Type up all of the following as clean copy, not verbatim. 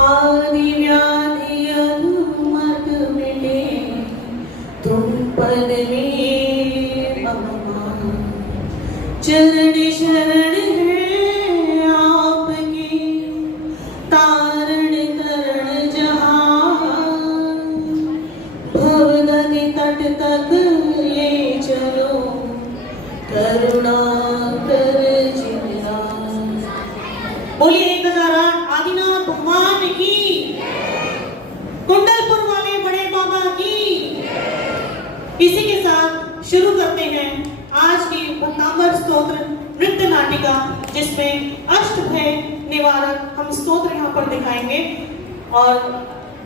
आदि व्याधि अनुमत मिटे तुम पद में मम चरण शरण है आपकी तारण तरण जहां भव नदी तट तक ले चलो करुणा कर जिला। बोलिए 1008 आदिनाथ भगवान की, कुंडलपुर वाले बड़े बाबा की। इसी के साथ शुरू करते हैं आज की भक्तांबर स्तोत्र नृत्य नाटिका, जिसमें अष्टभय निवारक हम स्तोत्र यहाँ पर दिखाएंगे। और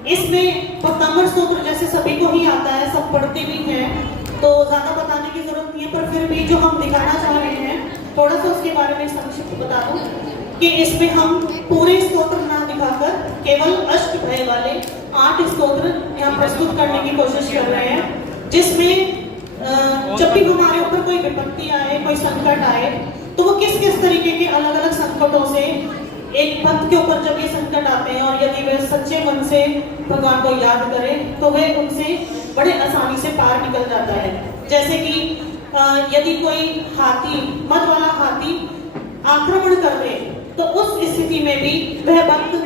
इसमें भक्तांबर स्तोत्र जैसे सभी को ही आता है, सब पढ़ते भी हैं, तो ज्यादा बताने की जरूरत नहीं है, पर फिर भी जो हम दिखाना चाह रहे हैं थोड़ा सा उसके बारे में संक्षिप्त बता दूं कि इसमें हम पूरे स्तोत्र ना दिखाकर केवल अष्टभय वाले 8 स्तोत्र यहाँ प्रस्तुत करने की कोशिश कर रहे हैं, जिसमें जब भी हमारे ऊपर कोई विपत्ति आए, कोई संकट आए, तो वो किस किस तरीके के अलग अलग संकटों से एक भक्त के ऊपर जब ये संकट आते हैं और यदि वह सच्चे मन से भगवान को याद करे तो वह उनसे बड़े आसानी से पार निकल जाता है। जैसे कि यदि कोई हाथी, मद वाला हाथी आक्रमण कर दे, तो उस स्थिति में भी वह भक्त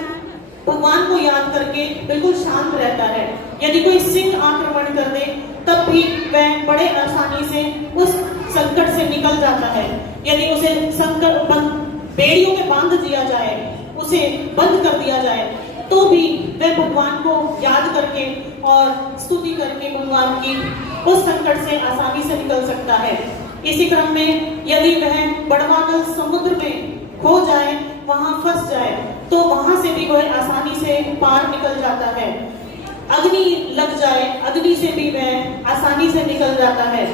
भगवान को याद करके बिल्कुल शांत रहता है। यदि कोई सिंह आक्रमण कर दे, तब भी वह बड़े आसानी से उस संकट से निकल जाता है। यदि उसे संकट बेड़ियों में बांध दिया जाए, उसे बंद कर दिया जाए, तो भी वह भगवान को याद करके और स्तुति करके भगवान की उस संकट से आसानी से निकल सकता है। इसी क्रम में यदि वह बड़वानल समुद्र में खो जाए, वहां फंस जाए, तो वहां से भी वह आसानी से पार निकल जाता है। अग्नि लग जाए, अग्नि से भी वह आसानी से निकल जाता है।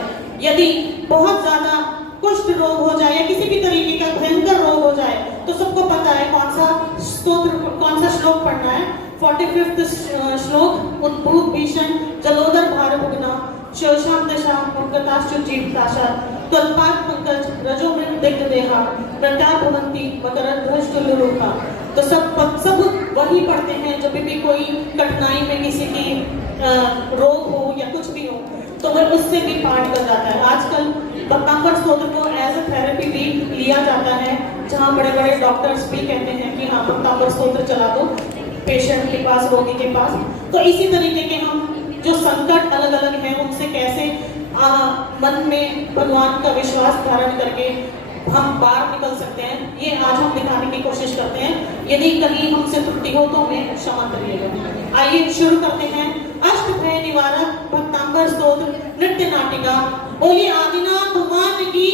यदि बहुत ज्यादा कुष्ठ रोग हो जाए या किसी भी तरीके का भयंकर रोग हो जाए, तो सबको पता है कौन सा स्तोत्र, कौन सा श्लोक पढ़ना है। 45वां श्लोक, उद्भूत भीषण जलोदर भार भुगना शोषाम दशा मुक्ताश्चु जीवताशा त्वल्पाद पंकज रजोमृत दिग्ध देहा प्रटा भवंती मकरंद भ्रष्टुलरूपा। तो सब वही पढ़ते हैं जब भी कोई कठिनाई में किसी की रोग हो या कुछ भी हो, तो वह उससे भी पार कर जाता है। आजकल भक्तांबर स्तोत्र को एज अ थेरेपी भी लिया जाता है, जहाँ बड़े बड़े डॉक्टर्स भी कहते हैं कि हाँ भक्तांबर स्तोत्र चला दो पेशेंट के पास, रोगी के पास। तो इसी तरीके के हम जो संकट अलग अलग हैं, उनसे कैसे मन में भगवान का विश्वास धारण करके हम बाहर निकल सकते हैं, ये आज हम दिखाने की कोशिश करते हैं। यदि कहीं हमसे त्रुटि हो तो हमें क्षमा करिएगा। आइए शुरू करते हैं अष्टभय निवारक भक्तांबर स्तोत्र नृत्य नाटिका। बोलिए आदिनाथ भगवान की।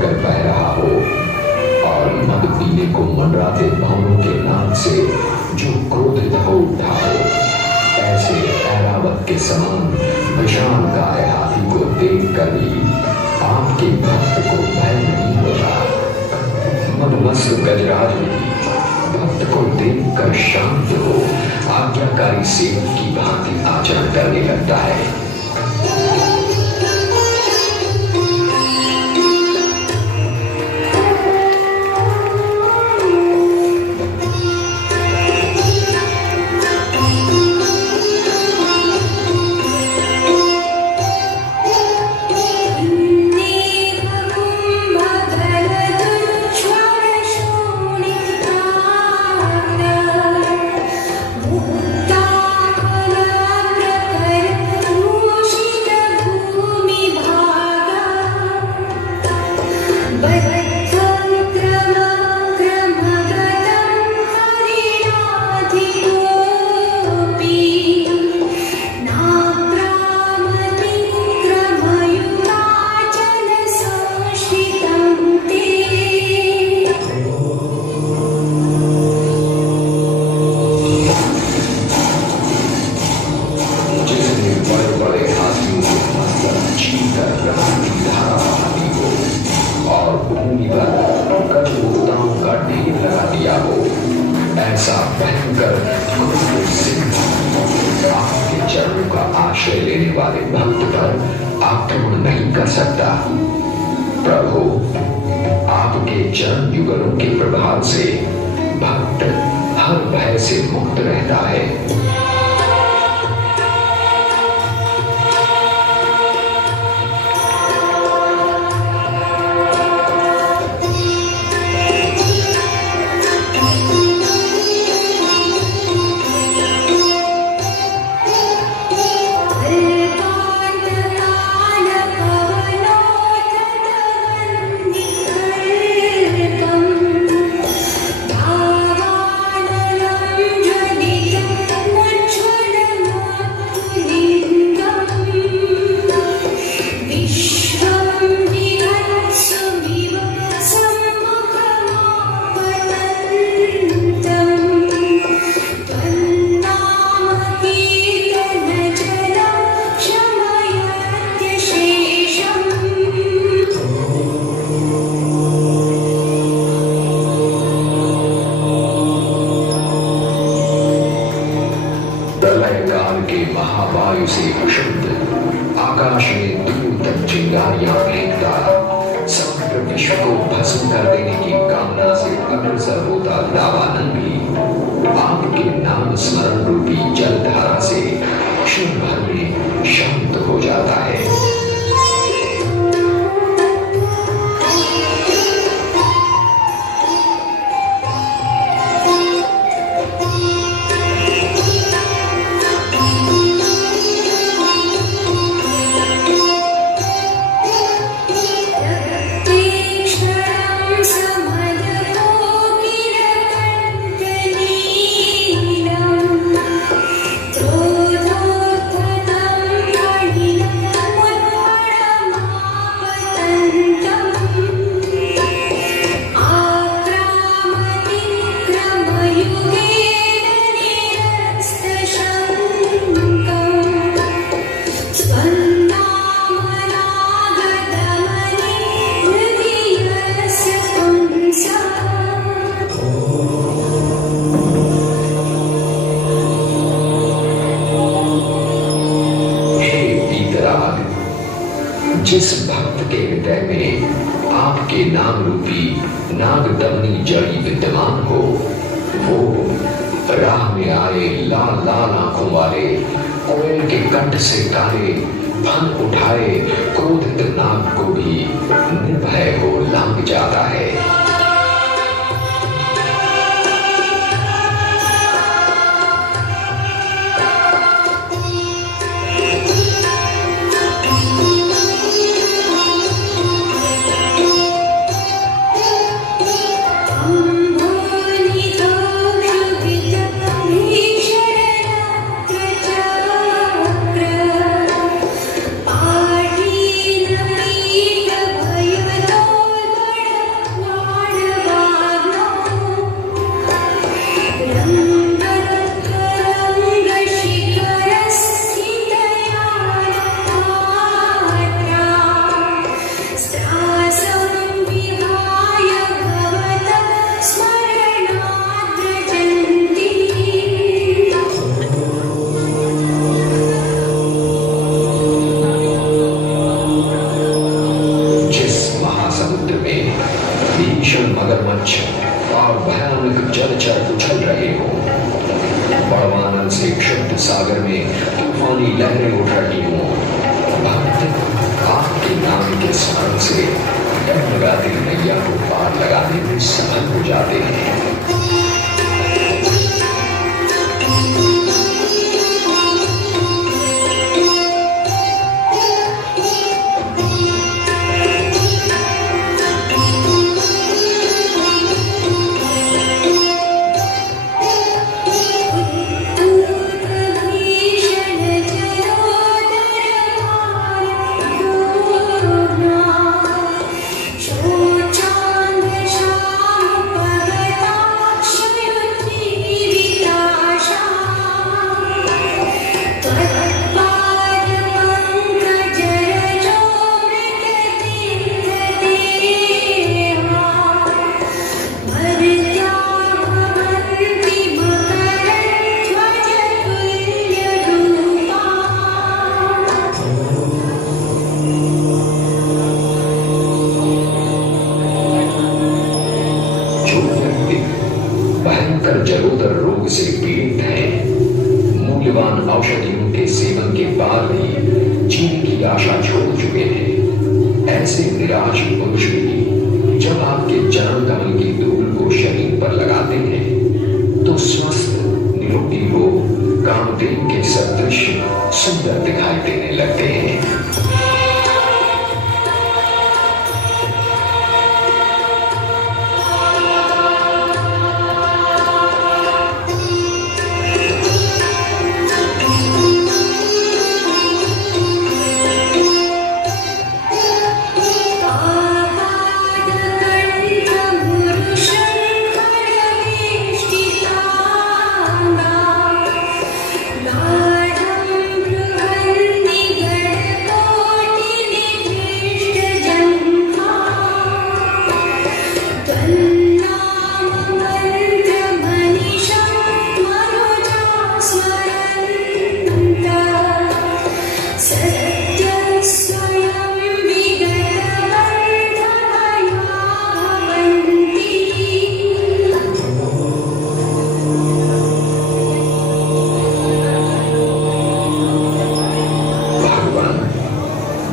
कर बह रहा हो और मद पीने को मंडराते भवनों के नाम से जो क्रोधित हो उठा हो, ऐसे ऐरावत के समान विशाल काय हाथी को देखकर भी आपके भक्त को भय नहीं होता। मनमस्त गजराज भी भक्त को देखकर शांत हो आज्ञाकारी सेवक की भांति आचरण करने लगता है। ऐसा भयंकर आपके चरणों का आश्रय लेने वाले भक्त पर आक्रमण नहीं कर सकता। प्रभु, आपके चरण युगलों के प्रभाव से भक्त हर भय से मुक्त रहता है। महावायु से क्षुब्ध आकाश में दूर तक चिंगारियां फेंकता समग्र विश्व को भस्म कर देने की कामना से अग्रसर होता दावानल भी आपके नाम स्मरण रूपी जलधारा से क्षण भर में शांत हो जाता है। जिस भक्त के हृदय में आपके नाम रूपी नागदमनी जड़ी विद्यमान हो, वो राह में आए लाल लाल आंखों वाले कोयल के कंठ से काले फन उठाए क्रोधित नाग को भी निर्भय हो लांग जाता है। सागर में तूफानी लहरें उठ रही हों, भक्त आपके नाम के स्मरण से डगमगाती नैया को पार लगाने में सफल हो जाते हैं। भयंकर जलोदर रोग से पीड़ित है, मूल्यवान औषधियों के सेवन के बाद भी जीने की आशा छोड़ चुके हैं, ऐसे निराश पुरुष भी जब आपके चरण कमल की धूल को शरीर पर लगाते हैं तो स्वस्थ निरोगी लोग कामदेव के सदृश सुंदर दिखाई देने लगते हैं।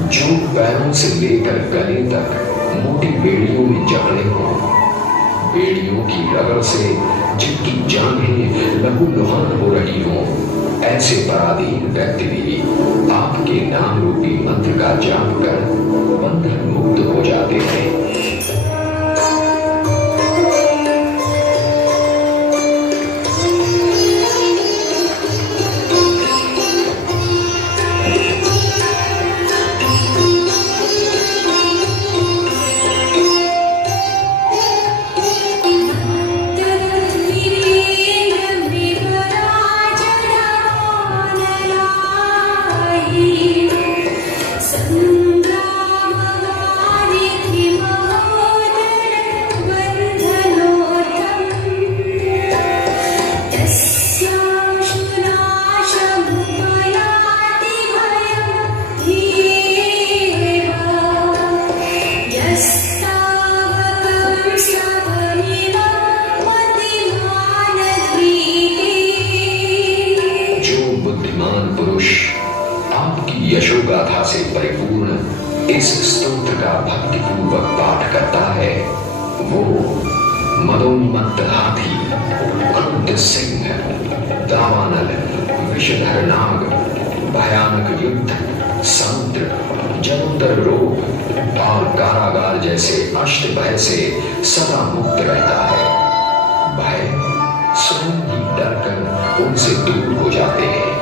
जो पैरों से लेकर गले तक मोटी बेड़ियों में जकड़े हों, बेड़ियों की रगड़ से जिनकी जानें लहूलुहान हो रही हों, ऐसे पराधीन व्यक्ति भी आपके नाम रूपी मंत्र का जाप कर बंधन मुक्त हो जाते हैं। आपकी यशोगाथा से परिपूर्ण इस स्तोत्र का भक्तिपूर्वक पाठ करता है, वो मदोन्मत्त हाथी, क्रुद्ध सिंह, दावानल, विषधर नाग, भयानक युद्ध, समुद्र, जलोदर रोग और कारागार जैसे अष्ट भय से सदा मुक्त रहता है। भय स्वयं ही डर कर उनसे दूर हो जाते हैं।